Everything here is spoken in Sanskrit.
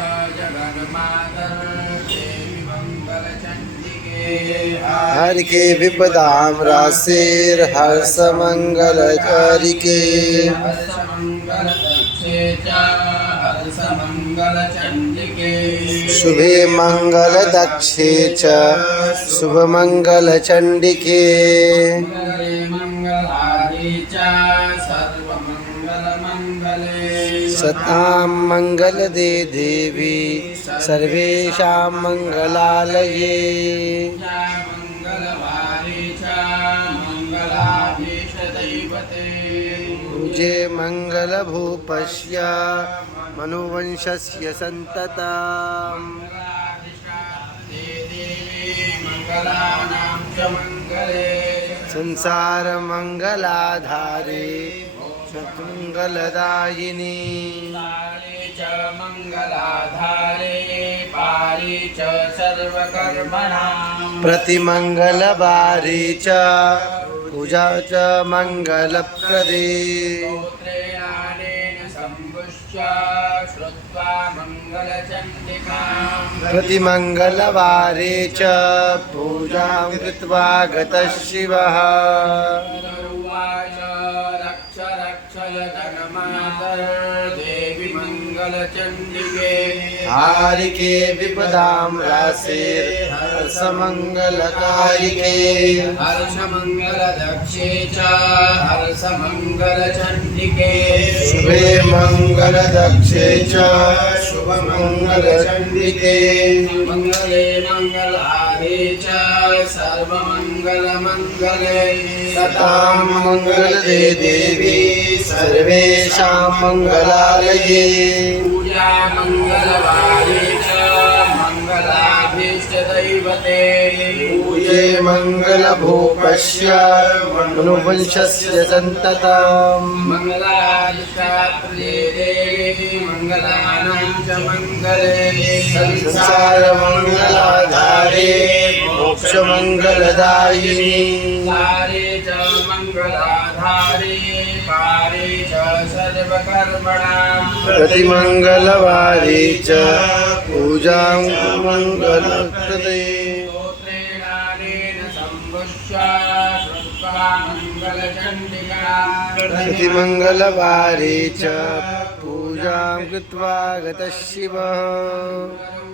हरि के विपदाम राशिर हर्ष मंगल हरि के शुभे मंगल दक्षे च शुभ मंगल चंडिके सतां मंगल दे देवी सर्वेषां मंगलालये पूजे मंगल भूपस्य मनुवंशस्य संततम् संसार मंगलाधारे मंगलदायिनी प्रतिमंगलवारी च पूजा च मंगलप्रदे प्रतिमंगलवारे च पूजां कृत्वा गतः शिवः हारिके विपदां राशिर हर्ष मंगलकारिके हर्ष मंगल दक्षे च हर्ष मंगल चंडिके शुभे मंगल दक्षे च शुभ मंगल चंडिके मंगले मंगलारे च सर्व मंगल मंगले सतां मंगल दे देवी सर्वेषां मंगलालये पूजा मंगलवारे च मंगलाभीष्ट दैवते पूजे मंगल भूपस्य मनुवंशस्य संततम् मंगलादिशास्त्रे देवी मंगलानां च मंगले संसार मंगलाधारे मोक्ष मंगलदायिनी सारे च मंगलाधारे पारे च सर्वकर्मणां प्रतिमंगलवारी च पूजां मंगलप्रदे प्रतिमंगलवारी च पूजां कृत्वा गतः शिवः